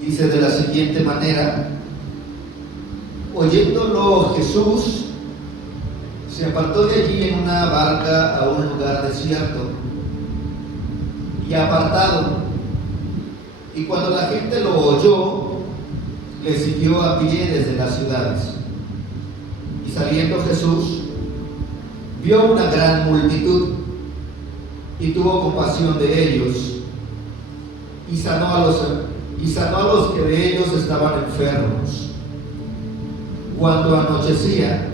Dice de la siguiente manera: oyéndolo Jesús, se apartó de allí en una barca a un lugar desierto y apartado, y cuando la gente lo oyó, le siguió a pie desde las ciudades. Y saliendo Jesús, vio una gran multitud y tuvo compasión de ellos, y sanó a los que de ellos estaban enfermos. Cuando anochecía,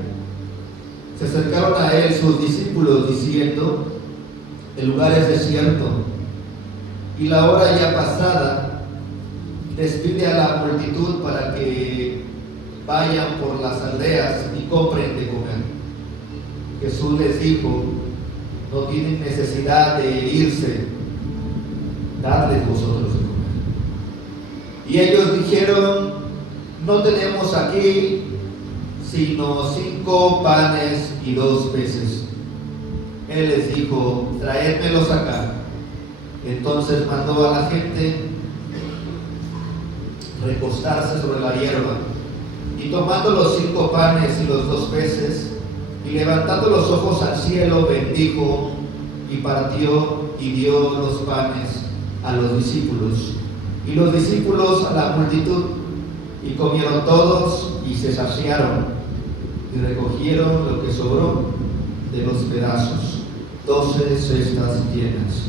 se acercaron a él sus discípulos diciendo: el lugar es desierto y la hora ya pasada, despide a la multitud para que vayan por las aldeas y compren de comer. Jesús les dijo: no tienen necesidad de irse, dadles vosotros de comer. Y ellos dijeron: no tenemos aquí sino 5 panes y 2 peces. Él les dijo: traédmelos acá. Entonces mandó a la gente recostarse sobre la hierba, y tomando los 5 panes y los 2 peces, y levantando los ojos al cielo, bendijo y partió y dio los panes a los discípulos, y los discípulos a la multitud, y comieron todos y se saciaron, y recogieron lo que sobró de los pedazos, 12 cestas llenas.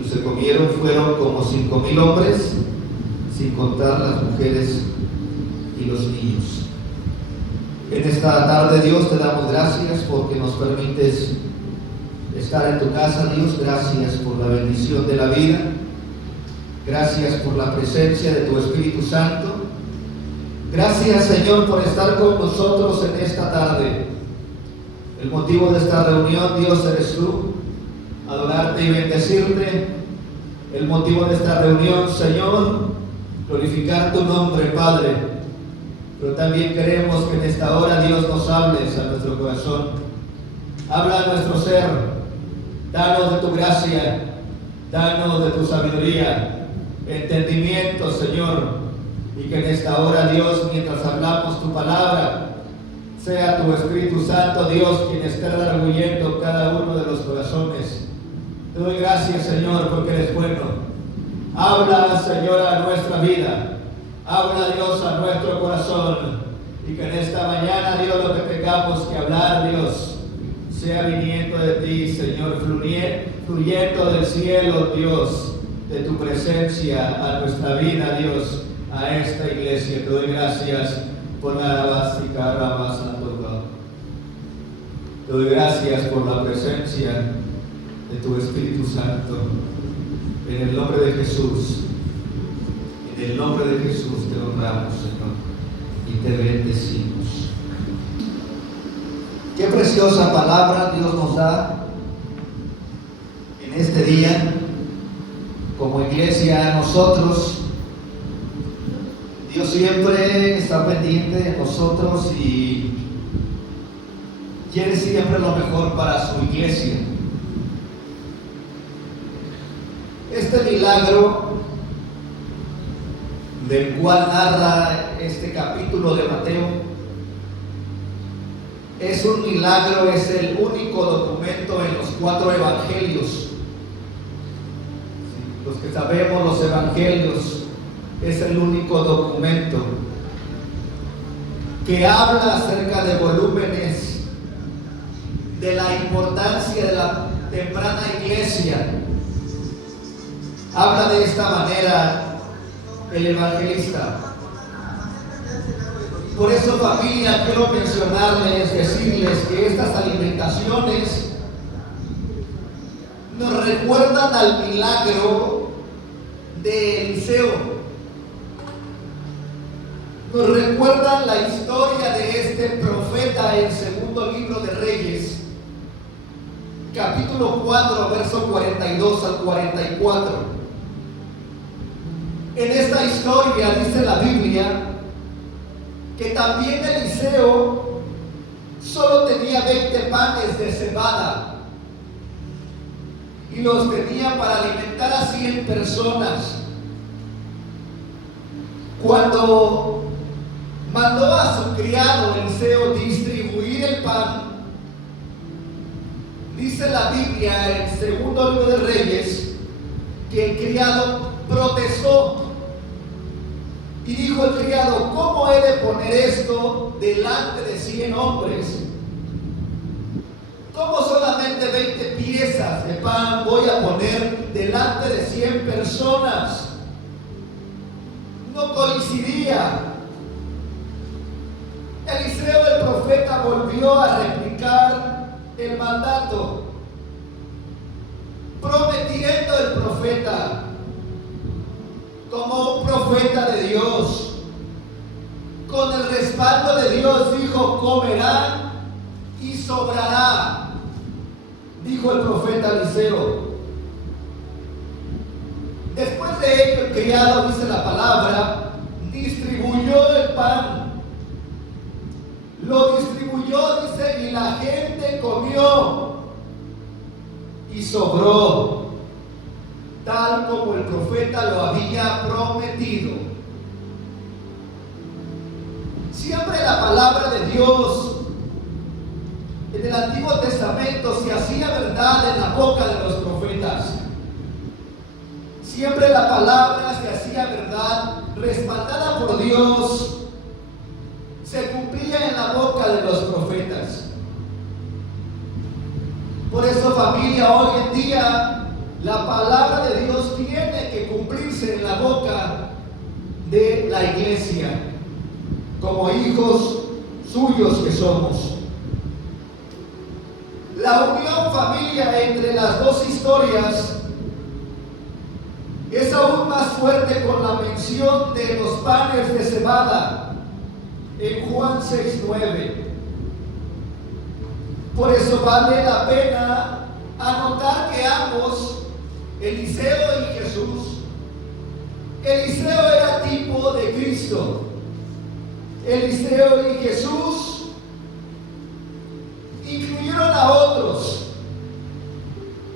Los que comieron fueron como 5,000 hombres, sin contar las mujeres y los niños. En esta tarde, Dios, te damos gracias porque nos permites estar en tu casa. Dios, gracias por la bendición de la vida, gracias por la presencia de tu Espíritu Santo. Gracias, Señor, por estar con nosotros en esta tarde. El motivo de esta reunión, Dios, eres tú. Adorarte y bendecirte. El motivo de esta reunión, Señor, glorificar tu nombre, Padre. Pero también queremos que en esta hora, Dios, nos hables a nuestro corazón. Habla a nuestro ser. Danos de tu gracia, danos de tu sabiduría, entendimiento, Señor. Y que en esta hora, Dios, mientras hablamos tu palabra, sea tu Espíritu Santo, Dios, quien esté redarguyendo cada uno de los corazones. Te doy gracias, Señor, porque eres bueno. Habla, Señor, a nuestra vida. Habla, Dios, a nuestro corazón. Y que en esta mañana, Dios, lo que tengamos que hablar, Dios, sea viniendo de ti, Señor, fluyendo del cielo, Dios, de tu presencia a nuestra vida, Dios, a esta iglesia. Te doy gracias por la básica rama santo. Te doy gracias por la presencia de tu Espíritu Santo. En el nombre de Jesús, en el nombre de Jesús te honramos, Señor, y te bendecimos. Qué preciosa palabra Dios nos da en este día, como iglesia a nosotros. Dios siempre está pendiente de nosotros y quiere siempre lo mejor para su iglesia. Este milagro del cual narra este capítulo de Mateo es un milagro, es el único documento en los 4 evangelios. Los que sabemos los evangelios, es el único documento que habla acerca de volúmenes de la importancia de la temprana iglesia. Habla de esta manera el evangelista. Por eso, familia, quiero mencionarles, decirles que estas alimentaciones nos recuerdan al milagro de Eliseo. Nos recuerdan la historia de este profeta en segundo libro de Reyes, capítulo 4, verso 42 al 44. En esta historia dice la Biblia que también Eliseo solo tenía 20 panes de cebada y los tenía para alimentar a 100 personas. Cuando mandó a su criado Eliseo distribuir el pan, dice la Biblia en segundo libro de Reyes que el criado protestó y dijo el criado: ¿cómo he de poner esto delante de 100 hombres? ¿Cómo solamente 20 piezas de pan voy a poner delante de 100 personas? No coincidía. Eliseo el profeta volvió a replicar el mandato, prometiendo el profeta como un profeta de Dios, con el respaldo de Dios, dijo: comerán y sobrará. Dijo el profeta Eliseo. Después de ello, el criado, dice la palabra, distribuyó el pan. Lo distribuyó, dice, y la gente comió y sobró, tal como el profeta lo había prometido. Siempre la palabra de Dios en el Antiguo Testamento se hacía verdad en la boca de los profetas. Siempre la palabra se hacía verdad, respaldada por Dios, se cumplía en la boca de los profetas. Por eso, familia, hoy en día la palabra de Dios tiene que cumplirse en la boca de la iglesia, como hijos suyos que somos. La unión, familia, entre las dos historias es aún más fuerte con la mención de los panes de cebada en Juan 6:9. Por eso vale la pena anotar que ambos, Eliseo y Jesús, Eliseo era tipo de Cristo. Eliseo y Jesús incluyeron a otros.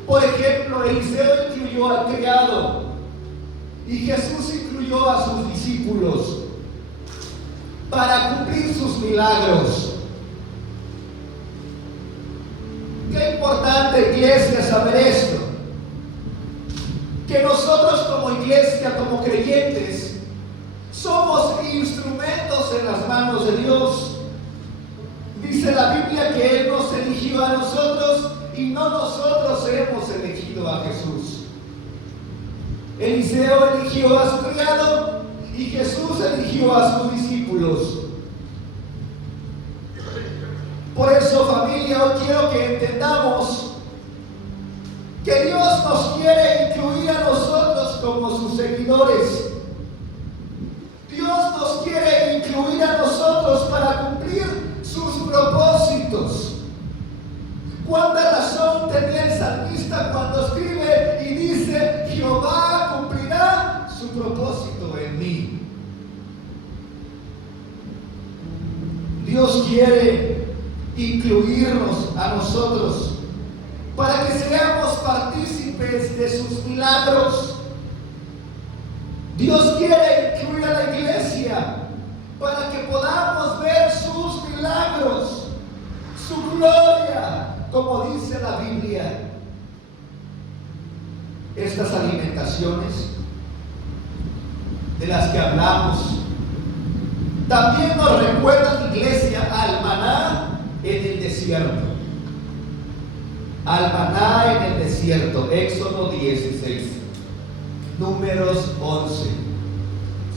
Por ejemplo, Eliseo incluyó al criado y Jesús incluyó a sus discípulos para cumplir sus milagros. Qué importante, iglesia, saber esto, que nosotros como iglesia, como creyentes, somos instrumentos en las manos de Dios. Dice la Biblia que Él nos eligió a nosotros y no nosotros hemos elegido a Jesús. Eliseo eligió a su criado y Jesús eligió a sus discípulos. Por eso, familia, hoy quiero que entendamos que Dios nos quiere incluir a nosotros como sus seguidores. Dios nos quiere incluir a nosotros para cumplir sus propósitos. ¿Cuánta razón tenía el salmista cuando escribe y dice: Jehová cumplirá su propósito en mí? Dios quiere incluirnos a nosotros para que seamos partícipes de sus milagros. Dios quiere incluir a la iglesia para que podamos ver sus milagros, su gloria, como dice la Biblia. Estas alimentaciones de las que hablamos también nos recuerdan, iglesia, al maná en el desierto. Al maná en el desierto, Éxodo 16, Números 11,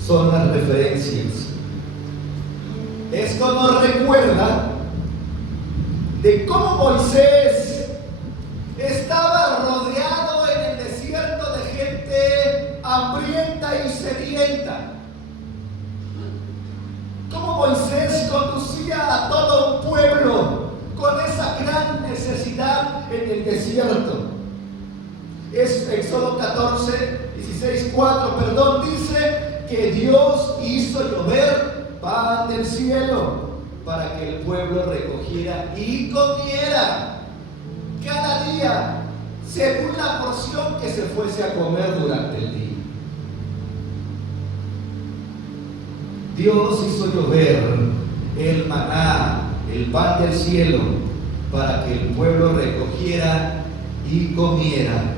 son las referencias. Esto nos recuerda de cómo Moisés estaba rodeado en el desierto de gente hambrienta y sedienta. Cómo Moisés conducía a todo un pueblo con esa gran necesidad en el desierto. Es Éxodo 4, dice que Dios hizo llover pan del cielo para que el pueblo recogiera y comiera cada día según la porción que se fuese a comer durante el día. Dios hizo llover el maná, el pan del cielo, para que el pueblo recogiera y comiera.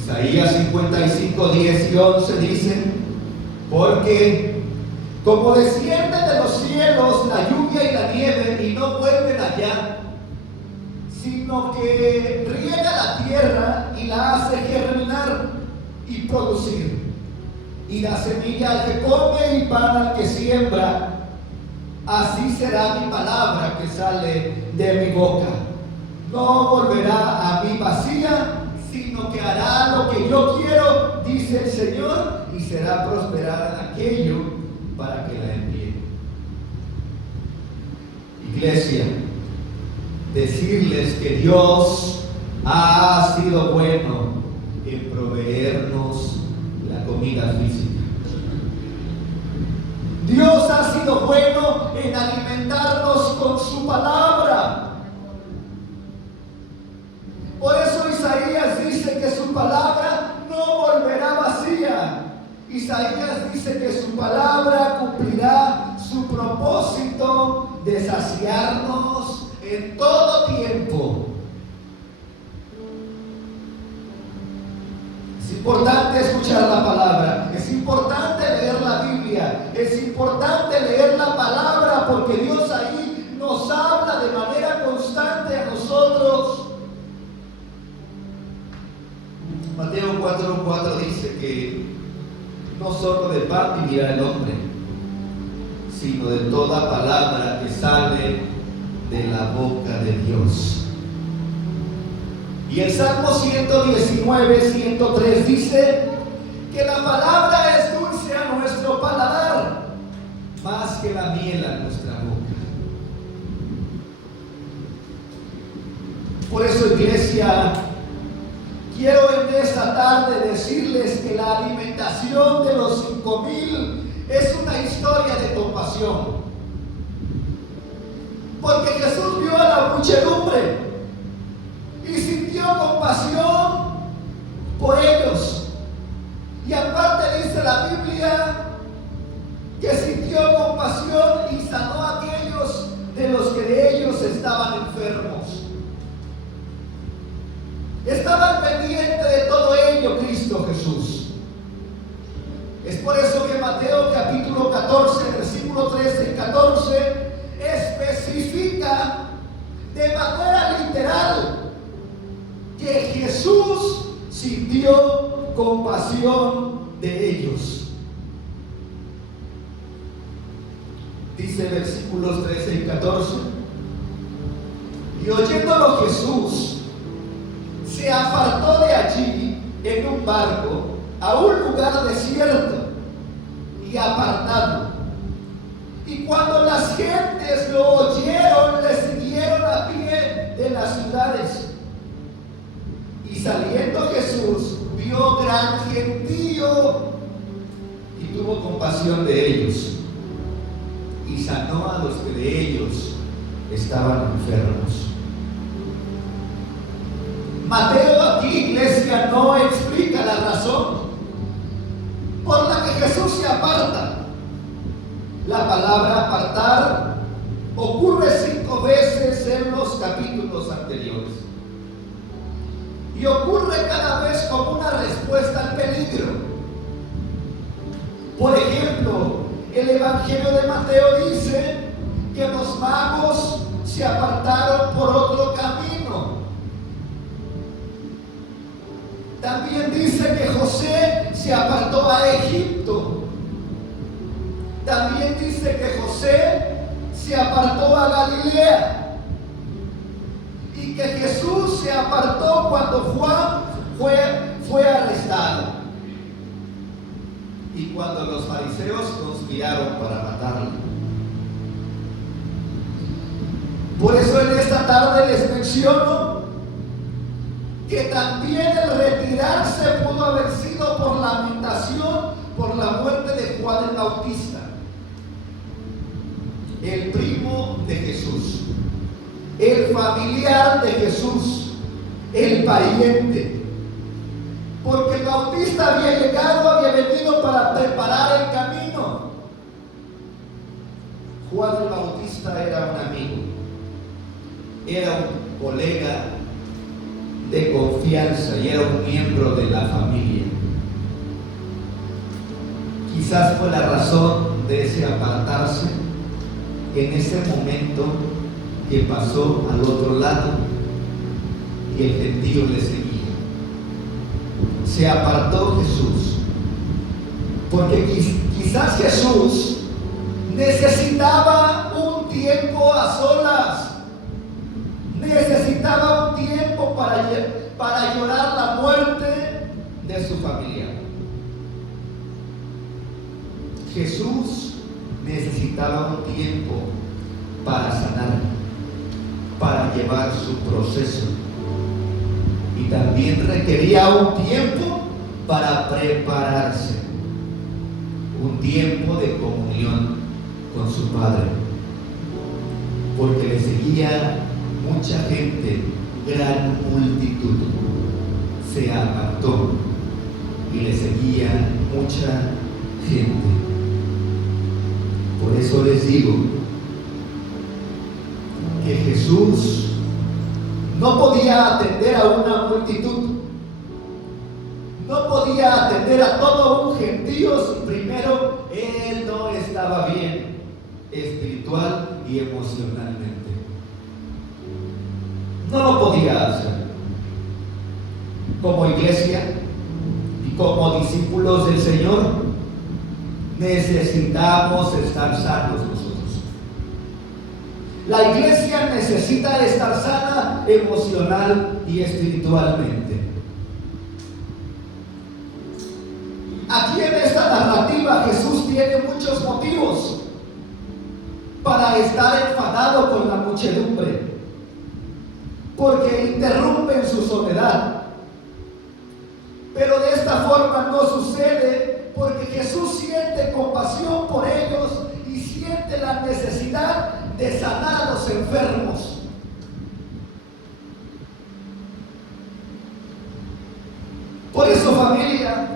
Isaías 55, 10 y 11 dice: porque como descienden de los cielos la lluvia y la nieve y no vuelven allá, sino que riega la tierra y la hace germinar y producir, y da semilla al que come y pan al que siembra, así será mi palabra que sale de mi boca. No volverá a mí vacía, sino que hará lo que yo quiero, dice el Señor, y será prosperada en aquello para que la envíe. Iglesia, decirles que Dios ha sido bueno en proveernos la comida física. Dios ha sido bueno en alimentarnos con su palabra. Por eso Isaías dice que su palabra no volverá vacía. Isaías dice que su palabra cumplirá su propósito de saciarnos en todo tiempo. Es importante escuchar la palabra, es importante leer la Biblia, es importante leer la palabra, porque Dios ahí nos habla de manera constante a nosotros. Mateo 4:4 dice que no solo de pan vivirá el hombre, sino de toda palabra que sale de la boca de Dios. Y el Salmo 119, 103 dice que la palabra es dulce a nuestro paladar, más que la miel a nuestra boca. Por eso, iglesia, quiero en esta tarde decirles que la alimentación de los 5,000 es una historia de compasión. Porque Jesús vio a la muchedumbre y sintió compasión por ellos. Y aparte dice la Biblia que sintió compasión y sanó a aquellos de los que de ellos estaban enfermos. Estaba al pendiente de todo ello Cristo Jesús. Es por eso que Mateo capítulo 14, versículo 13 y 14 especifica de manera literal que Jesús sintió compasión de ellos. Dice versículos 13 y 14: y oyéndolo Jesús se apartó de allí en un barco a un lugar desierto y apartado. Y cuando las gentes lo oyeron, le siguieron a pie de las ciudades. Y saliendo Jesús, vio gran gentío y tuvo compasión de ellos. Y sanó a los que de ellos estaban enfermos. Mateo aquí, iglesia, no explica la razón por la que Jesús se aparta. La palabra apartar ocurre 5 veces en los capítulos anteriores. Y ocurre cada vez como una respuesta al peligro. Por ejemplo, el Evangelio de Mateo dice que los magos se apartaron por otro camino. También dice que José se apartó a Egipto. También dice que José se apartó a Galilea. Y que Jesús se apartó cuando Juan fue arrestado. Y cuando los fariseos conspiraron para matarlo. Por eso en esta tarde les menciono que también el retirarse pudo haber sido por lamentación por la muerte de Juan el Bautista, el primo de Jesús, el familiar de Jesús, el pariente. Porque el Bautista había llegado, había venido para preparar el camino era un colega de confianza y era un miembro de la familia. Quizás fue la razón de ese apartarse en ese momento que pasó al otro lado y el gentío le seguía. Se apartó Jesús porque quizás Jesús necesitaba un tiempo a solas, necesitaba un tiempo para llorar la muerte de su familiar. Jesús necesitaba un tiempo para sanar, para llevar su proceso, y también requería un tiempo para prepararse, un tiempo de comunión con su Padre, porque le seguía mucha gente, gran multitud. Se apartó y le seguía mucha gente. Por eso les digo que Jesús no podía atender a una multitud, no podía atender a todo un gentío si primero él no estaba bien espiritual y emocionalmente. No lo podía hacer. Como iglesia y como discípulos del Señor, necesitamos estar sanos nosotros. La iglesia necesita estar sana emocional y espiritualmente. Aquí en esta narrativa Jesús tiene muchos motivos para estar enfadado con la muchedumbre, porque interrumpen su soledad. Pero de esta forma no sucede, porque Jesús siente compasión por ellos y siente la necesidad de sanar a los enfermos. Por eso, familia,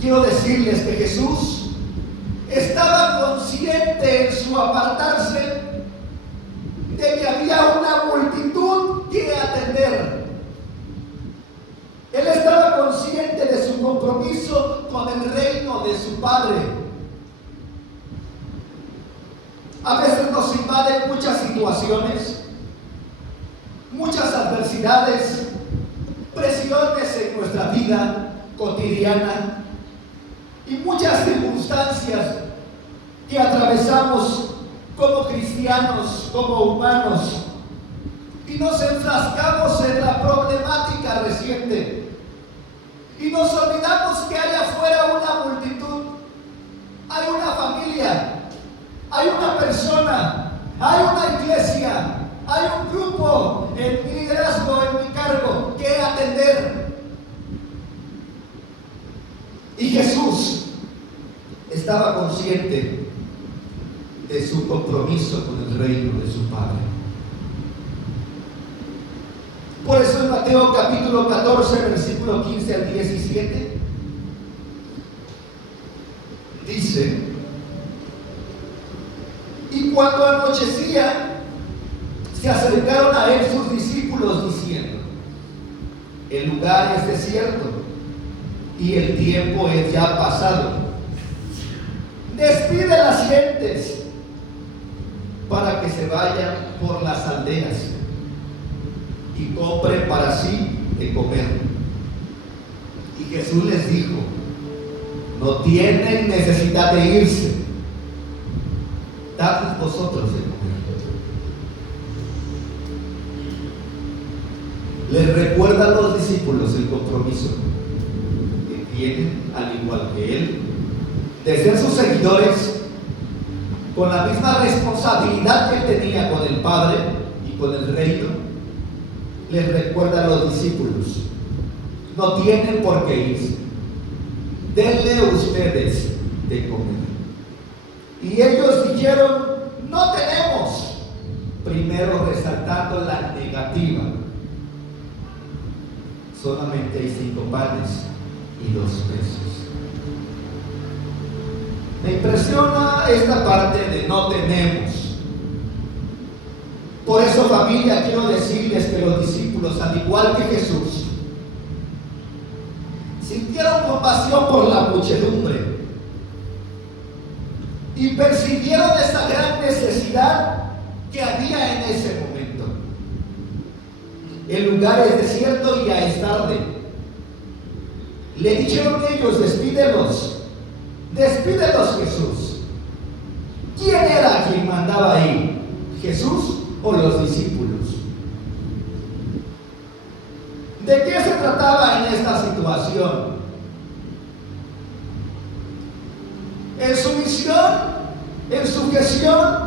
quiero decirles que Jesús estaba consciente en su apartarse de que había una multitud que atender. Él estaba consciente de su compromiso con el reino de su Padre. A veces nos invaden muchas situaciones, muchas adversidades, presiones en nuestra vida cotidiana y muchas circunstancias que atravesamos como cristianos, como humanos, y nos enfrascamos en la problemática reciente y nos olvidamos que hay afuera una multitud, hay una familia, hay una persona, hay una iglesia, hay un grupo en mi liderazgo, en mi cargo que atender. Y Jesús estaba consciente de su compromiso con el reino de su Padre. Por eso en Mateo capítulo 14, versículo 15 al 17, dice: y cuando anochecía, se acercaron a él sus discípulos diciendo: el lugar es desierto y el tiempo es ya pasado. Despide a las gentes para que se vayan por las aldeas y compren para sí de comer. Y Jesús les dijo: no tienen necesidad de irse, dadles vosotros de comer. Les recuerda a los discípulos el compromiso que tienen, al igual que él, de ser sus seguidores, con la misma responsabilidad que él tenía con el Padre y con el reino. Les recuerda a los discípulos: no tienen por qué irse, denle ustedes de comer. Y ellos dijeron: no tenemos, primero resaltando la negativa. Solamente hay 5 panes y 2 peces. Me impresiona esta parte de no tenemos, Por eso, familia, quiero decirles que los discípulos, al igual que Jesús, sintieron compasión por la muchedumbre y percibieron esa gran necesidad que había en ese momento. El lugar es desierto y ya es tarde. Le dijeron ellos: despídelos, despídelos, Jesús. ¿Quién era quien mandaba ahí? ¿Jesús o los discípulos? ¿De qué se trataba en esta situación? En sumisión, en sujeción.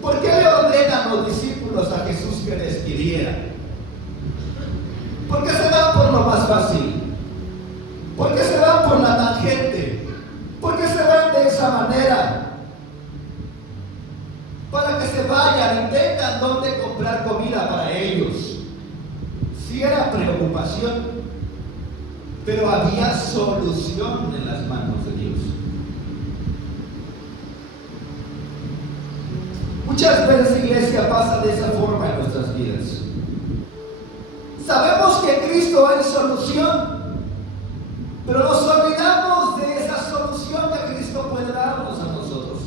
¿Por qué le ordenan los discípulos a Jesús que despidiera? ¿Por qué se van por lo más fácil? ¿Por qué se van por la tangente? ¿Por qué se van de esa manera? Para que se vayan y tengan dónde comprar comida para ellos. Sí era preocupación, pero había solución en las manos de Dios. Muchas veces, iglesia, pasa de esa forma en nuestras vidas. Sabemos que Cristo es solución, pero nos olvidamos de esa solución que Cristo puede darnos a nosotros.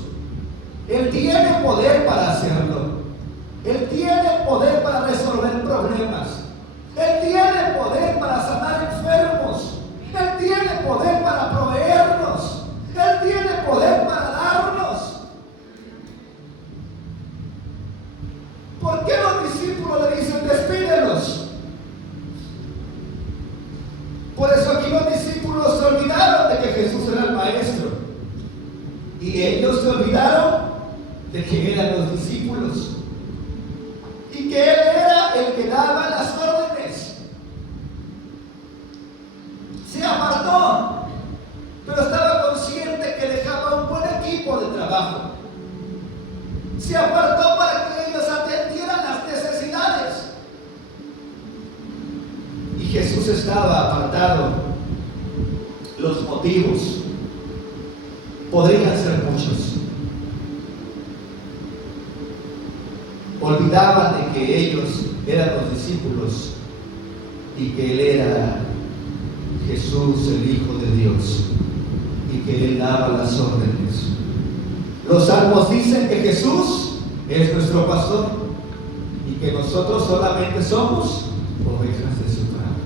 Él tiene poder para hacerlo. Él tiene poder para resolver problemas. Él tiene poder para sanar enfermos. Él tiene poder para proveernos. Él tiene poder para darnos. ¿Por qué los discípulos le dicen: despídelos? Por eso aquí los discípulos se olvidaron de que Jesús era el maestro. Y ellos se olvidaron de que eran los discípulos. Y que Él era el que daba las órdenes. Se apartó, pero estaba consciente que dejaba un buen equipo de trabajo. Se apartó para que ellos atendieran las necesidades. Y Jesús estaba apartado. Los motivos podrían ser muchos. Olvidaban de que ellos eran los discípulos y que Él era Jesús, el Hijo de Dios, y que Él daba las órdenes. Los salmos dicen que Jesús es nuestro pastor y que nosotros solamente somos ovejas de su prado.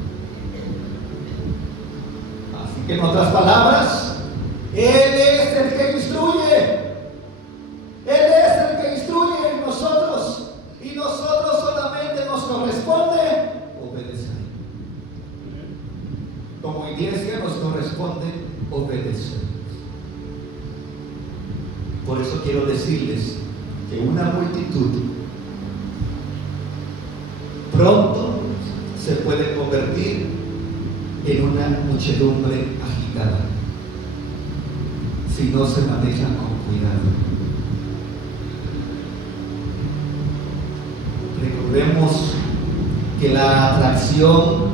Así que, en otras palabras, Él es el que instruye. Él es el que instruye en nosotros. Y nosotros solamente nos corresponde obedecer. Como iglesia nos corresponde obedecer. Por eso quiero decirles que una multitud pronto se puede convertir en una muchedumbre agitada si no se maneja con cuidado. Recordemos que la atracción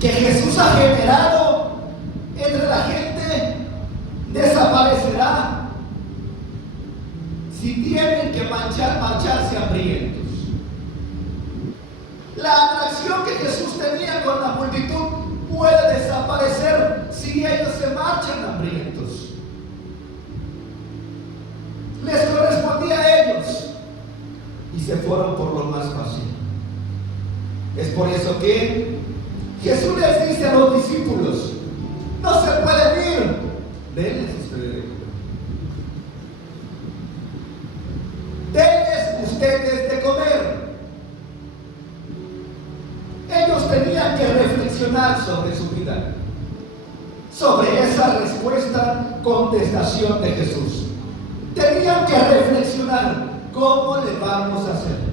que Jesús ha generado entre la gente desaparecerá si tienen que marcharse hambrientos. La atracción que Jesús tenía con la multitud puede desaparecer si ellos se marchan hambrientos. Les correspondía a ellos y se fueron por lo más fácil. Es por eso que Jesús les dice a los discípulos: no se pueden ir, denles ustedes de comer. Denles ustedes de comer. Ellos tenían que reflexionar sobre su vida, sobre esa respuesta, contestación de Jesús. Tenían que reflexionar: ¿cómo le vamos a hacer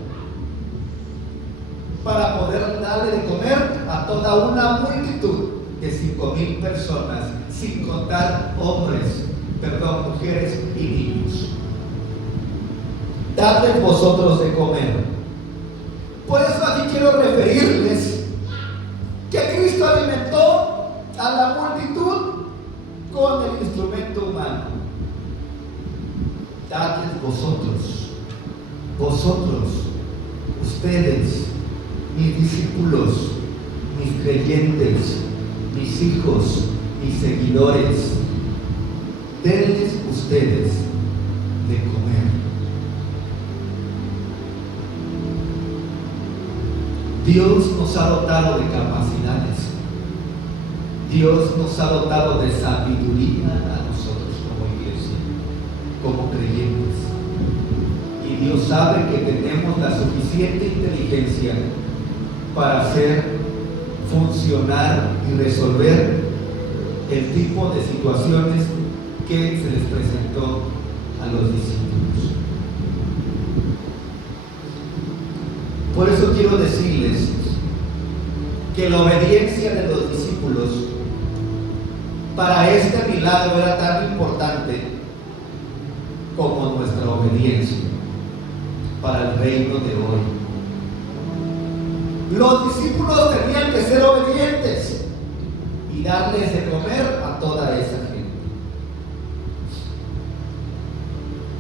para poder darle de comer a toda una multitud de 5,000 personas, sin contar mujeres y niños? Dadles vosotros de comer. Por eso aquí quiero referirles que Cristo alimentó a la multitud con el instrumento humano. Dadles vosotros vosotros, ustedes, mis discípulos, mis creyentes, mis hijos, mis seguidores, denles ustedes de comer. Dios nos ha dotado de capacidades. Dios nos ha dotado de sabiduría a nosotros como iglesia, como creyentes. Y Dios sabe que tenemos la suficiente inteligencia para hacer funcionar y resolver el tipo de situaciones que se les presentó a los discípulos. Por eso quiero decirles que la obediencia de los discípulos para este milagro era tan importante como nuestra obediencia para el reino de hoy. Los discípulos tenían que ser obedientes y darles de comer a toda esa gente.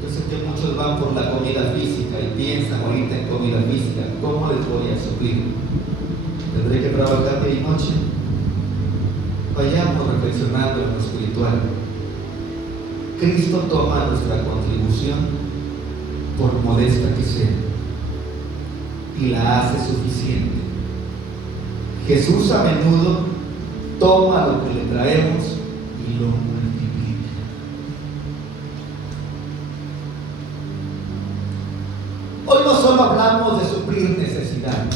Yo sé que muchos van por la comida física y piensan ahorita en comida física. ¿Cómo les voy a suplir? ¿Tendré que trabajar día y noche? Vayamos reflexionando en lo espiritual. Cristo toma nuestra contribución, por modesta que sea, y la hace suficiente. Jesús a menudo toma lo que le traemos y lo multiplica. Hoy no solo hablamos de suplir necesidades.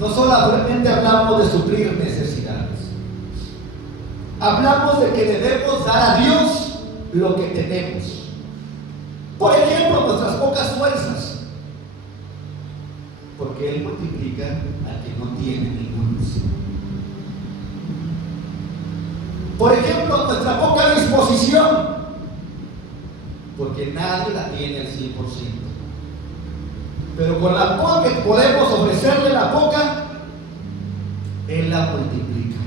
No solamente hablamos de suplir necesidades. Hablamos de que debemos dar a Dios lo que tenemos. Por ejemplo, nuestras pocas fuerzas. Porque Él multiplica al que no tiene ningún uso. Por ejemplo, nuestra poca disposición. Porque nadie la tiene al 100%. Pero con la poca que podemos ofrecerle, la poca, Él la multiplica.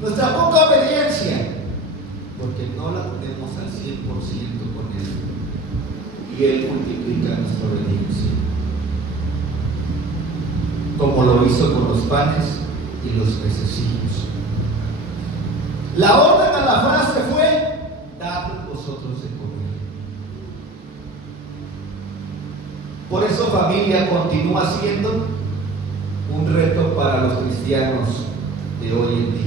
Nuestra poca obediencia, porque no la tenemos al 100% con Él, y Él multiplica nuestra obediencia, como lo hizo con los panes y los pececillos. La orden a la frase fue: dad vosotros de comer. Por eso, familia, continúa siendo un reto para los cristianos de hoy en día.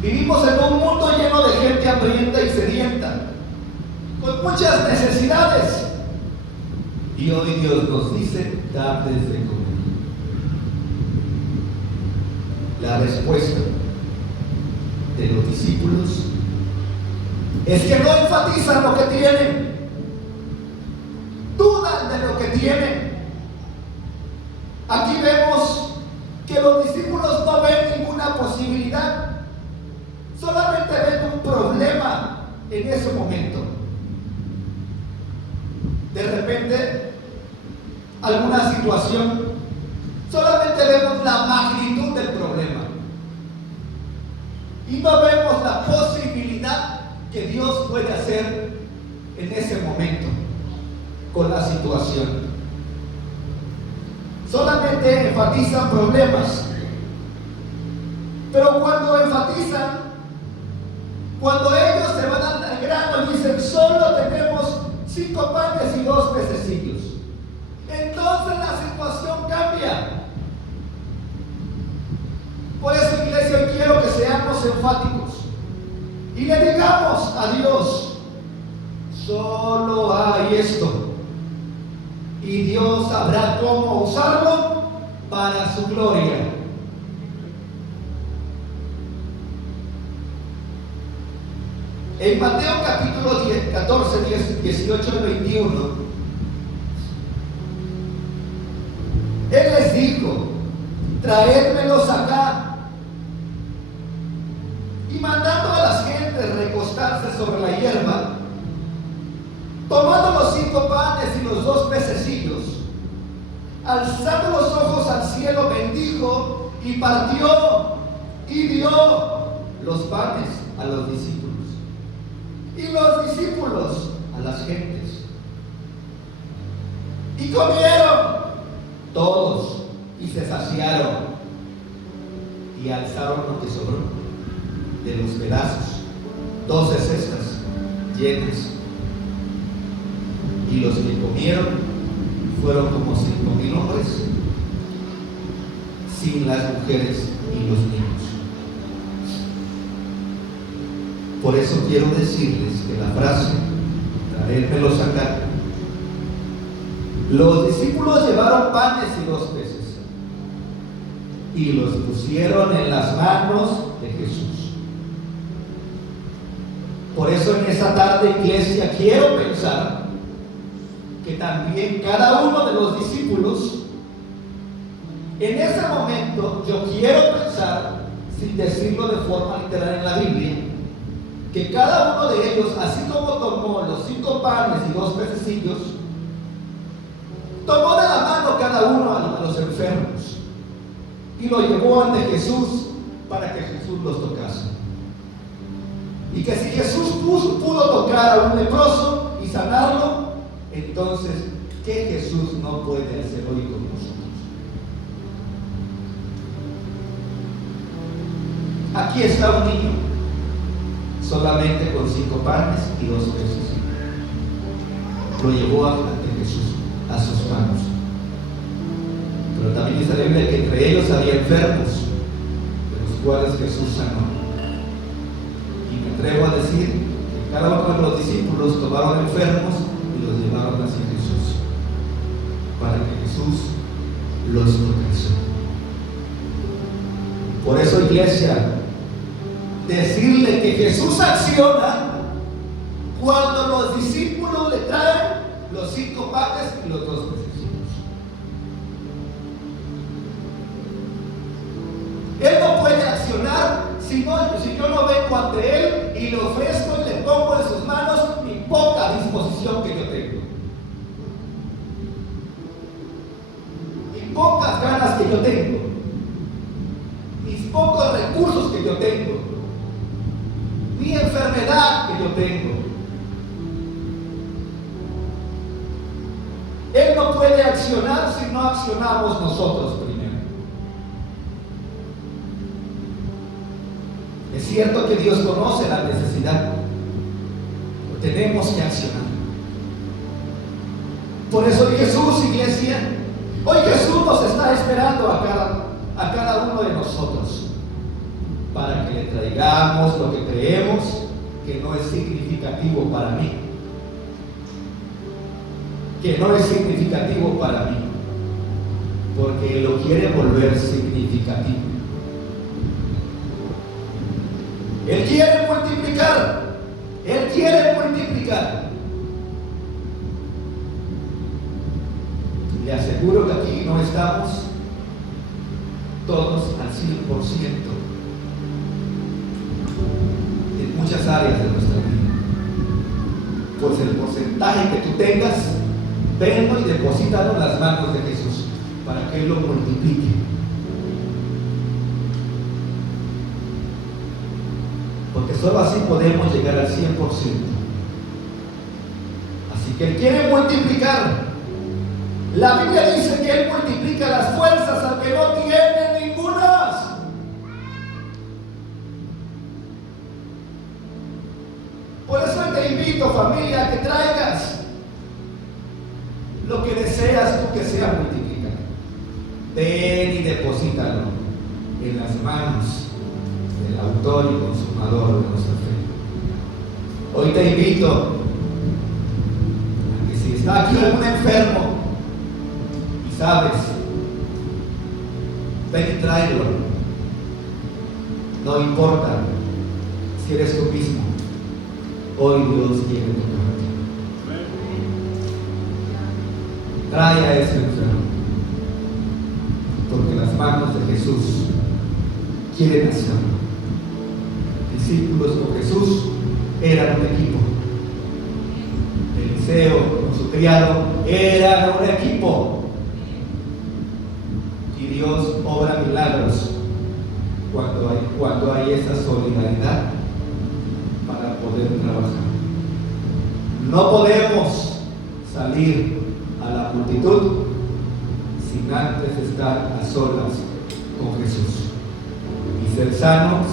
Vivimos en un mundo lleno de gente hambrienta y sedienta, con muchas necesidades. Y hoy Dios nos dice: dadles de comer. La respuesta de los discípulos es que no enfatizan lo que tienen, dudan de lo que tienen. Aquí vemos que los discípulos no ven ninguna posibilidad, solamente ven un problema en ese momento. De repente, alguna situación, solamente vemos la magnitud del problema y no vemos la posibilidad que Dios puede hacer en ese momento con la situación. Solamente enfatizan problemas, pero cuando enfatizan, cuando ellos se van al grano y dicen: solo tenemos 5 panes y 2 pececillos, entonces la situación cambia. Por eso, iglesia, hoy quiero que seamos enfáticos y le digamos a Dios: solo hay esto, y Dios sabrá cómo usarlo para su gloria. En Mateo capítulo 14, 18 al 21, Él les dijo: traédmelos acá. Y mandando a las gentes recostarse sobre la hierba, tomando los 5 panes y los 2 pececillos, alzando los ojos al cielo, bendijo y partió y dio los panes a los discípulos, y los discípulos a las gentes. Y comieron todos y se saciaron y alzaron lo que sobró de los pedazos, 12 cestas llenas. Y los que comieron fueron como 5,000 hombres, sin las mujeres y los niños. Por eso quiero decirles que la frase, traérmelos acá, los discípulos llevaron panes y 2 peces y los pusieron en las manos de Jesús. Por eso en esta tarde, iglesia, quiero pensar que también cada uno de los discípulos, en ese momento, yo quiero pensar, sin decirlo de forma literal en la Biblia, que cada uno de ellos, así como tomó los 5 panes y 2 pececillos, tomó de la mano cada uno a los enfermos y lo llevó ante Jesús para que Jesús los tocase. Y que si Jesús pudo tocar a un leproso y sanarlo, entonces, ¿qué Jesús no puede hacer hoy con nosotros? Aquí está un niño, solamente con 5 panes y 2 peces. Lo llevó ante Jesús, a sus manos. Pero también dice la Biblia que entre ellos había enfermos, de los cuales Jesús sanó. Y me atrevo a decir que cada uno de los discípulos tomaron enfermos y los llevaron hacia Jesús, para que Jesús los tocase. Por eso, iglesia, decirle que Jesús acciona cuando los discípulos le traen los 5 panes y los 2 pececillos. Él no puede accionar si yo no vengo ante Él y le ofrezco y le pongo en sus manos mi poca disposición que yo tengo, mis pocas ganas que yo tengo, mis pocos recursos que yo tengo, mi enfermedad que yo tengo. Él no puede accionar si no accionamos nosotros primero. Es cierto que Dios conoce la necesidad, pero tenemos que accionar. Por eso hoy Jesús, iglesia, hoy Jesús nos está esperando a cada uno de nosotros, para que le traigamos lo que creemos que no es significativo para mí, que no es significativo para mí, porque Él lo quiere volver significativo. Él quiere multiplicar, Él quiere multiplicar. Le aseguro que aquí no estamos todos al 100% en muchas áreas de nuestra vida. Pues el porcentaje que tú tengas, venlo y deposítalo en las manos de Jesús para que Él lo multiplique. Porque solo así podemos llegar al 100%. Así que Él quiere multiplicar. La Biblia dice que Él multiplica las fuerzas al que no tiene ningunas. Por eso te invito, familia, a que traigas lo que deseas tú que sea multiplicado. Ven y deposítalo en las manos del autor y consumador de nuestra fe. Hoy te invito a que si está aquí algún enfermo y sabes, ven y tráelo. No importa si eres tú mismo, hoy Dios quiere tocarte. Trae a ese enfermo, porque las manos de Jesús quieren hacerlo. Discípulos con Jesús eran un equipo. Eliseo con su criado eran un equipo. Y Dios obra milagros cuando hay esa solidaridad para poder trabajar. No podemos salir a la multitud sin antes estar a solas con Jesús y ser sanos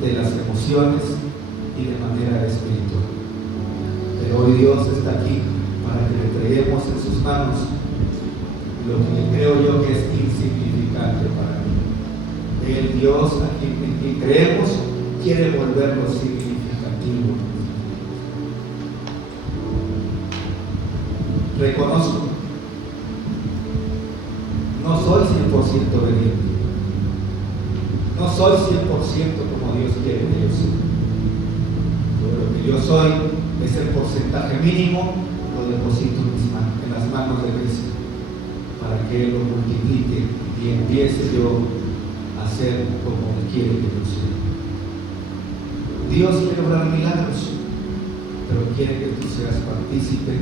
de las emociones y de manera espiritual. Pero hoy Dios está aquí para que le entreguemos en sus manos lo que creo yo que es insignificante para mí. El Dios a quien creemos quiere volverlo significativo. Reconozco, no soy 100% obediente. No soy 100% como Dios quiere que yo sea. Pero lo que yo soy, ese porcentaje mínimo, lo deposito en las manos de Cristo, para que Él lo multiplique y empiece yo a ser como Él quiere que yo sea. Dios quiere obrar milagros, pero quiere que tú seas partícipe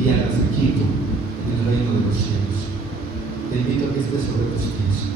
y hagas equipo en el reino de los cielos. Te invito a que estés sobre tus pies.